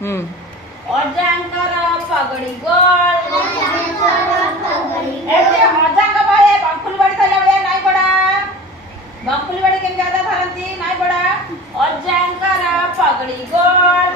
ଅଜାଙ୍କର ପଗଡି ଗୋଲ ଏଠି ଅଜାଙ୍କ ବଳେ ବଙ୍କୁଲି ବାଡ଼ି ଧରିଲା ଭଳିଆ ନାଇଁ ପଡ଼ା। ବଙ୍କୁଲି ବାଡ଼ି କେମିତି ଅଜା ଧରନ୍ତି ନାଇଁ ପଡ଼ା। ଅଜାଙ୍କର ପଗଡି ଗୋଲ